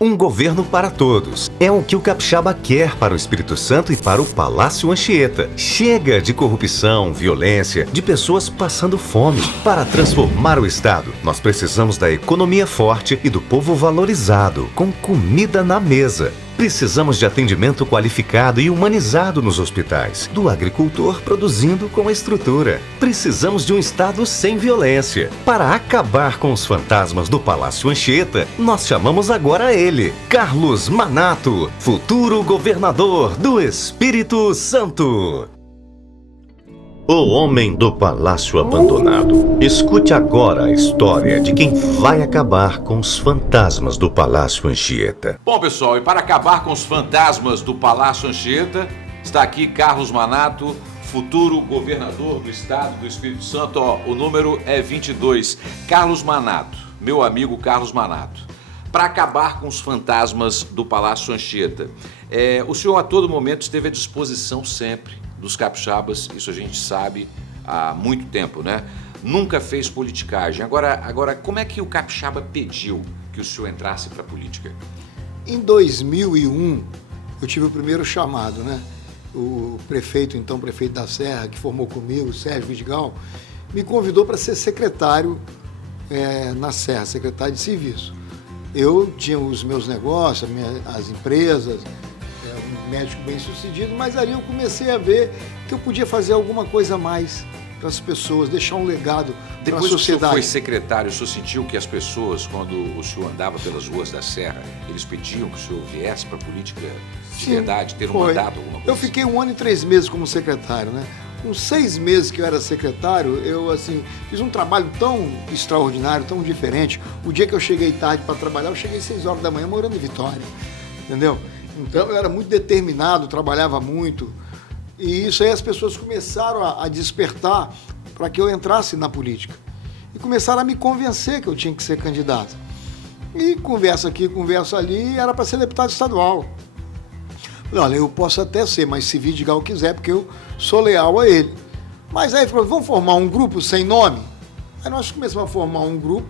Um governo para todos. É o que o capixaba quer para o Espírito Santo e para o Palácio Anchieta. Chega de corrupção, violência, de pessoas passando fome. Para transformar o Estado, nós precisamos da economia forte e do povo valorizado, com comida na mesa. Precisamos de atendimento qualificado e humanizado nos hospitais, do agricultor produzindo com a estrutura. Precisamos de um Estado sem violência. Para acabar com os fantasmas do Palácio Anchieta, nós chamamos agora ele, Carlos Manato, futuro governador do Espírito Santo. O Homem do Palácio Abandonado. Escute agora a história de quem vai acabar com os fantasmas do Palácio Anchieta. Bom, pessoal, e para acabar com os fantasmas do Palácio Anchieta, está aqui Carlos Manato, futuro governador do estado do Espírito Santo. O número é 22. Carlos Manato, meu amigo Carlos Manato. Para acabar com os fantasmas do Palácio Anchieta, o senhor a todo momento esteve à disposição sempre dos capixabas, isso a gente sabe há muito tempo, né? Nunca fez politicagem. Agora, como é que o capixaba pediu que o senhor entrasse para a política? Em 2001, eu tive o primeiro chamado, né? O prefeito, então prefeito da Serra, que formou comigo, Sérgio Vidigal, me convidou para ser secretário na Serra, secretário de serviço. Eu tinha os meus negócios, as empresas, um médico bem sucedido, mas ali eu comecei a ver que eu podia fazer alguma coisa a mais para as pessoas, deixar um legado para a sociedade. Depois que o senhor foi secretário, o senhor sentiu que as pessoas, quando o senhor andava pelas ruas da Serra, eles pediam que o senhor viesse para a política de verdade, ter um mandato, alguma coisa? Eu fiquei 1 ano e 3 meses como secretário, né? Com 6 meses que eu era secretário, eu fiz um trabalho tão extraordinário, tão diferente. O dia que eu cheguei tarde para trabalhar, eu cheguei às 6 horas da manhã morando em Vitória, entendeu? Então eu era muito determinado, trabalhava muito, e isso aí as pessoas começaram a despertar para que eu entrasse na política. E começaram a me convencer que eu tinha que ser candidato. E conversa aqui, conversa ali, era para ser deputado estadual. Falei, olha, eu posso até ser, mas se Vidigal quiser, porque eu sou leal a ele. Mas aí falou, vamos formar um grupo sem nome? Aí nós começamos a formar um grupo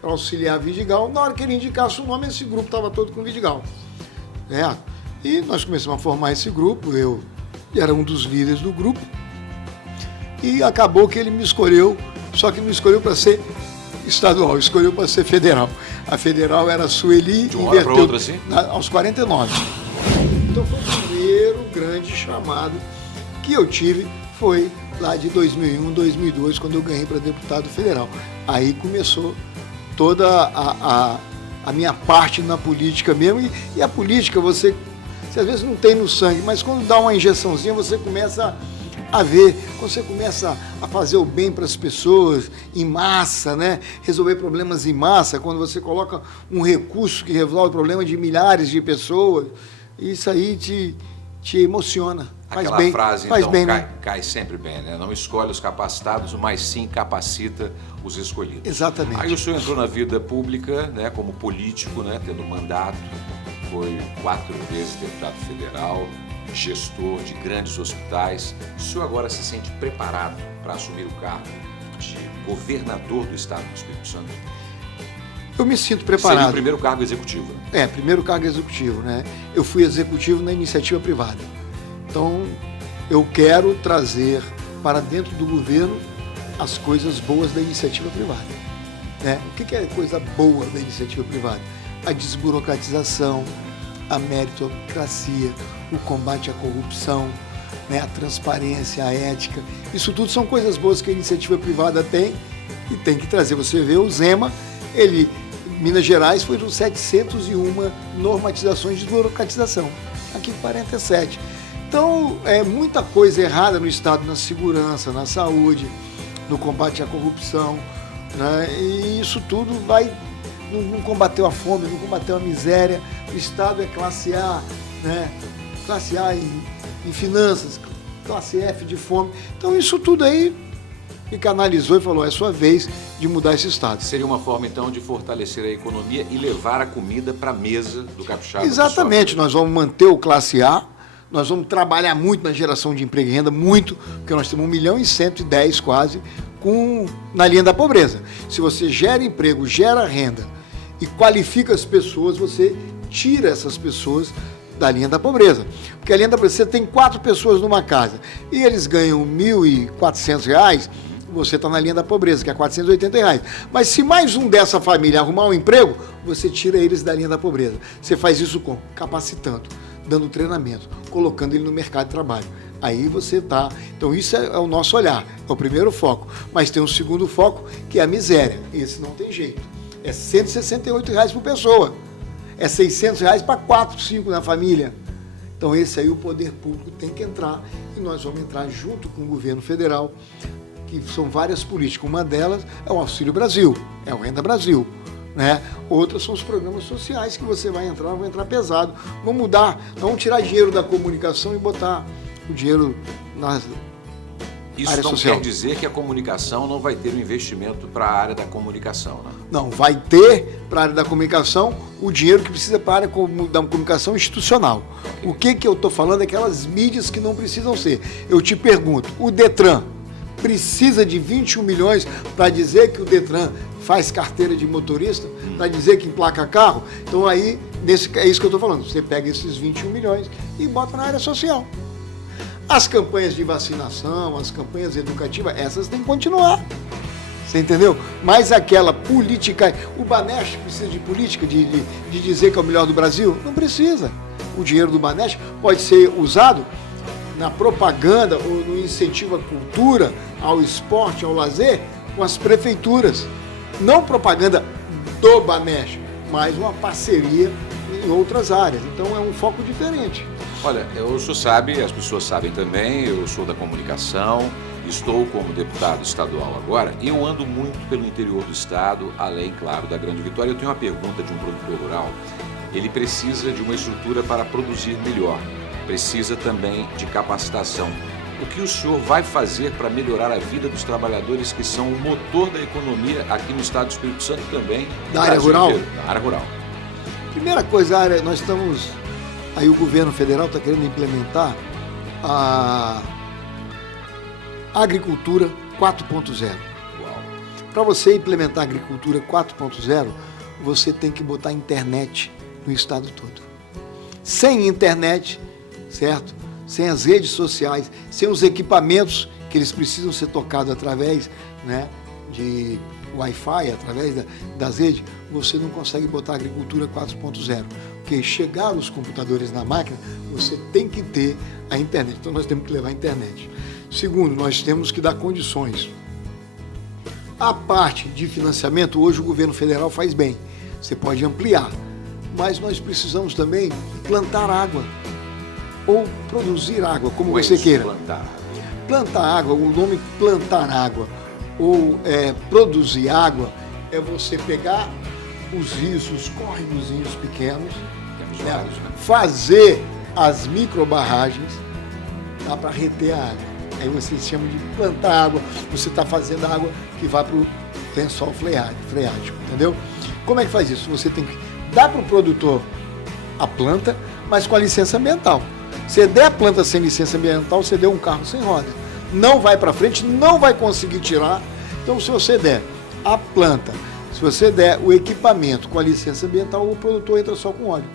para auxiliar Vidigal. Na hora que ele indicasse o nome, esse grupo estava todo com Vidigal. E nós começamos a formar esse grupo, eu era um dos líderes do grupo, e acabou que ele me escolheu, só que não escolheu para ser estadual, escolheu para ser federal. A federal era a Sueli, de uma hora para outra, assim? Aos 49. Então foi o primeiro grande chamado que eu tive, foi lá de 2001, 2002, quando eu ganhei para deputado federal. Aí começou toda a minha parte na política mesmo, e a política você às vezes não tem no sangue, mas quando dá uma injeçãozinha você começa a ver, quando você começa a fazer o bem para as pessoas em massa, né? Resolver problemas em massa, quando você coloca um recurso que resolve o problema de milhares de pessoas, isso aí te emociona. Aquela faz bem, frase, faz então, bem, né? cai sempre bem, né? Não escolhe os capacitados, mas sim capacita os escolhidos. Exatamente. Aí o senhor entrou na vida pública, né, como político, né, tendo mandato, foi 4 vezes deputado federal, gestor de grandes hospitais. O senhor agora se sente preparado para assumir o cargo de governador do estado do Espírito Santo? Eu me sinto preparado. Seria o primeiro cargo executivo? Primeiro cargo executivo, né? Eu fui executivo na iniciativa privada. Então, eu quero trazer para dentro do governo as coisas boas da iniciativa privada. Né? O que é coisa boa da iniciativa privada? A desburocratização, a meritocracia, o combate à corrupção, né? A transparência, a ética. Isso tudo são coisas boas que a iniciativa privada tem e tem que trazer. Você vê o Zema, Minas Gerais foi dos 701 normatizações de desburocratização. Aqui 47. Então, muita coisa errada no Estado, na segurança, na saúde, no combate à corrupção, né? E isso tudo não combateu a fome, não combateu a miséria. O Estado é classe A, né? Classe A em finanças, classe F de fome. Então, isso tudo aí me canalizou e falou, é sua vez de mudar esse Estado. Seria uma forma, então, de fortalecer a economia e levar a comida para a mesa do capixaba? Exatamente, nós vamos manter o classe A, nós vamos trabalhar muito na geração de emprego e renda, muito, porque nós temos 1.110.000 quase na linha da pobreza. Se você gera emprego, gera renda e qualifica as pessoas, você tira essas pessoas da linha da pobreza. Porque a linha da pobreza, você tem 4 pessoas numa casa e eles ganham R$ 1.400, você está na linha da pobreza, que é R$ 480. Mas se mais um dessa família arrumar um emprego, você tira eles da linha da pobreza. Você faz isso como? Capacitando, dando treinamento, colocando ele no mercado de trabalho. Aí você está... Então isso é o nosso olhar, é o primeiro foco. Mas tem um segundo foco, que é a miséria. Esse não tem jeito. É R$ 168 por pessoa. É R$ 600 para 4, 5 na família. Então esse aí o poder público tem que entrar, e nós vamos entrar junto com o governo federal, que são várias políticas. Uma delas é o Auxílio Brasil, é o Renda Brasil, né? Outras são os programas sociais que você vai entrar pesado. Vamos mudar, vamos tirar dinheiro da comunicação e botar o dinheiro na Isso área não social. quer dizer que a comunicação não vai ter um investimento para a área da comunicação, né? Não, vai ter para a área da comunicação o dinheiro que precisa para a área da comunicação institucional. O que eu estou falando é aquelas mídias que não precisam ser. Eu te pergunto, o Detran precisa de 21 milhões para dizer que o Detran faz carteira de motorista, para dizer que emplaca carro? Então aí, é isso que eu estou falando. Você pega esses 21 milhões e bota na área social. As campanhas de vacinação, as campanhas educativas, essas têm que continuar. Você entendeu? Mas aquela política... O Banesp precisa de política, de dizer que é o melhor do Brasil? Não precisa. O dinheiro do Banesp pode ser usado na propaganda ou no incentivo à cultura, ao esporte, ao lazer, com as prefeituras. Não propaganda do Banesp, mas uma parceria em outras áreas. Então é um foco diferente. Olha, o senhor sabe, as pessoas sabem também, eu sou da comunicação, estou como deputado estadual agora, e eu ando muito pelo interior do estado, além, claro, da Grande Vitória. Eu tenho uma pergunta de um produtor rural. Ele precisa de uma estrutura para produzir melhor, precisa também de capacitação. O que o senhor vai fazer para melhorar a vida dos trabalhadores que são o motor da economia aqui no estado do Espírito Santo também? Da área rural? Da área rural. Primeira coisa, nós estamos... Aí o governo federal está querendo implementar a agricultura 4.0. Para você implementar a agricultura 4.0, você tem que botar internet no estado todo. Sem internet, certo? Sem as redes sociais, sem os equipamentos que eles precisam ser tocados através, né, de Wi-Fi, através das redes, você não consegue botar a agricultura 4.0. Porque chegar os computadores na máquina, você tem que ter a internet. Então nós temos que levar a internet. Segundo, nós temos que dar condições. A parte de financiamento, hoje o governo federal faz bem. Você pode ampliar. Mas nós precisamos também plantar água. Ou produzir água, como você queira. Plantar água, o nome plantar água ou produzir água é você pegar os rios, os córregozinhos pequenos, fazer as microbarragens, tá, para reter a água. Aí você chama de plantar água, você está fazendo a água que vai para o lençol freático, entendeu? Como é que faz isso? Você tem que dar para o produtor a planta, mas com a licença ambiental. Se der a planta sem licença ambiental, você deu um carro sem roda. Não vai para frente, não vai conseguir tirar. Então, se você der a planta, se você der o equipamento com a licença ambiental, o produtor entra só com óleo.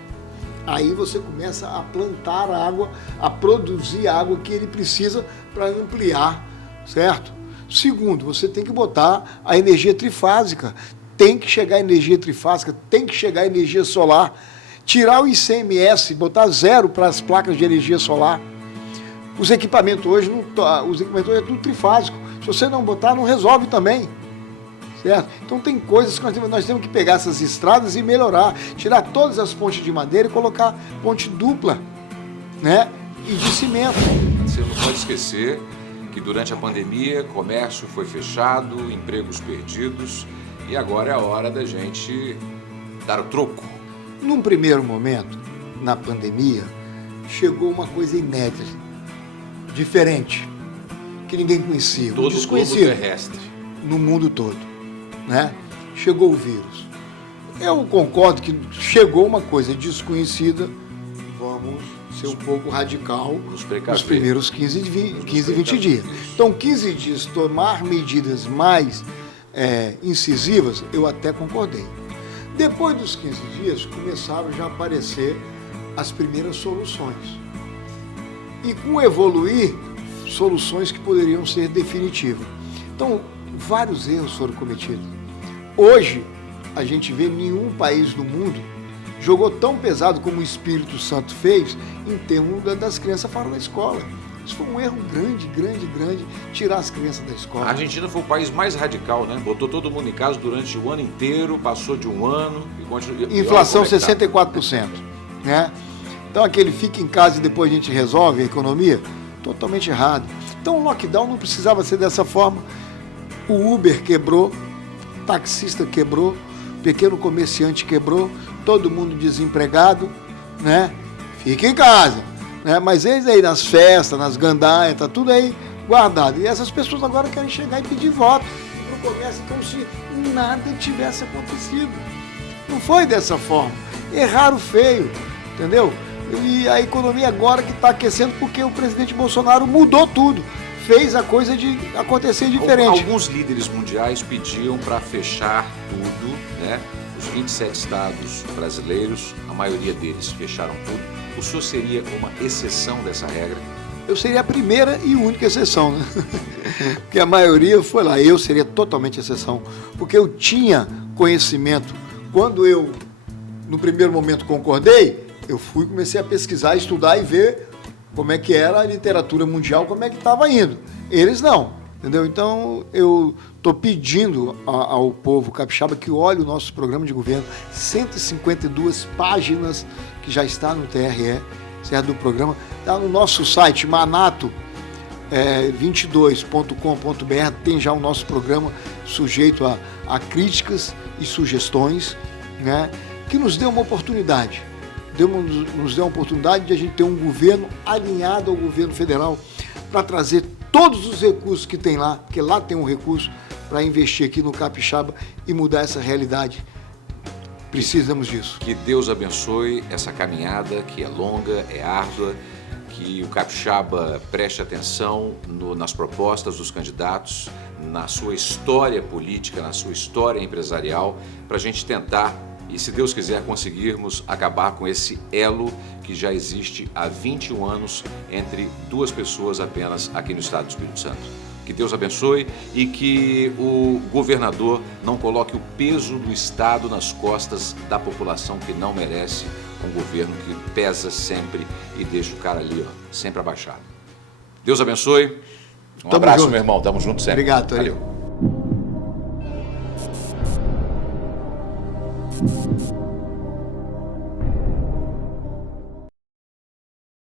Aí você começa a plantar água, a produzir a água que ele precisa para ampliar, certo? Segundo, você tem que botar a energia trifásica. Tem que chegar a energia trifásica, tem que chegar a energia solar. Tirar o ICMS, botar zero para as placas de energia solar. Os equipamentos hoje é tudo trifásico. Se você não botar, não resolve também. Certo? Então tem coisas que nós temos que pegar essas estradas e melhorar. Tirar todas as pontes de madeira e colocar ponte dupla, né? E de cimento. Você não pode esquecer que durante a pandemia, comércio foi fechado, empregos perdidos, e agora é a hora da gente dar o troco. Num primeiro momento, na pandemia, chegou uma coisa inédita, diferente, que ninguém conhecia, todo desconhecido terrestre no mundo todo, né? Chegou o vírus. Eu concordo que chegou uma coisa desconhecida, vamos ser um pouco radical nos primeiros 15, 20 dias. Então, 15 dias, tomar medidas mais incisivas, eu até concordei. Depois dos 15 dias, começaram já a aparecer as primeiras soluções. E com o evoluir, soluções que poderiam ser definitivas. Então, vários erros foram cometidos. Hoje, a gente vê nenhum país do mundo jogou tão pesado como o Espírito Santo fez em termos das crianças fora da escola. Isso foi um erro grande, tirar as crianças da escola. A Argentina foi o país mais radical, né? Botou todo mundo em casa durante o ano inteiro, passou de um ano e continua. Inflação 64%, né? Então aquele fica em casa e depois a gente resolve a economia, totalmente errado. Então o lockdown não precisava ser dessa forma. O Uber quebrou, o taxista quebrou, o pequeno comerciante quebrou, todo mundo desempregado, né? Fica em casa. Né? Mas eles aí nas festas, nas gandaias, tá tudo aí guardado. E essas pessoas agora querem chegar e pedir voto pro comércio como se nada tivesse acontecido. Não foi dessa forma. Erraram feio, entendeu? E a economia agora que está aquecendo porque o presidente Bolsonaro mudou tudo. Fez a coisa de acontecer diferente. Alguns líderes mundiais pediam para fechar tudo, né? Os 27 estados brasileiros, a maioria deles fecharam tudo. O senhor seria uma exceção dessa regra? Eu seria a primeira e única exceção, né? Porque a maioria foi lá. Eu seria totalmente exceção. Porque eu tinha conhecimento. Quando eu, no primeiro momento, concordei, eu fui, comecei a pesquisar, estudar e ver como é que era a literatura mundial, como é que estava indo. Eles não, entendeu? Então, eu estou pedindo ao povo capixaba que olhe o nosso programa de governo, 152 páginas que já está no TRE, certo, do programa, está no nosso site, manato22.com.br, tem já o nosso programa sujeito a críticas e sugestões, né, que nos dê uma oportunidade. Nos deu a oportunidade de a gente ter um governo alinhado ao governo federal para trazer todos os recursos que tem lá, porque lá tem um recurso para investir aqui no capixaba e mudar essa realidade. Precisamos disso. Que Deus abençoe essa caminhada que é longa, é árdua, que o capixaba preste atenção nas propostas dos candidatos, na sua história política, na sua história empresarial, para a gente tentar, e se Deus quiser, conseguirmos acabar com esse elo que já existe há 21 anos entre duas pessoas apenas aqui no estado do Espírito Santo. Que Deus abençoe e que o governador não coloque o peso do estado nas costas da população que não merece um governo que pesa sempre e deixa o cara ali, ó, sempre abaixado. Deus abençoe. Um abraço, meu irmão. Tamo junto sempre. Obrigado, Torinho. Valeu.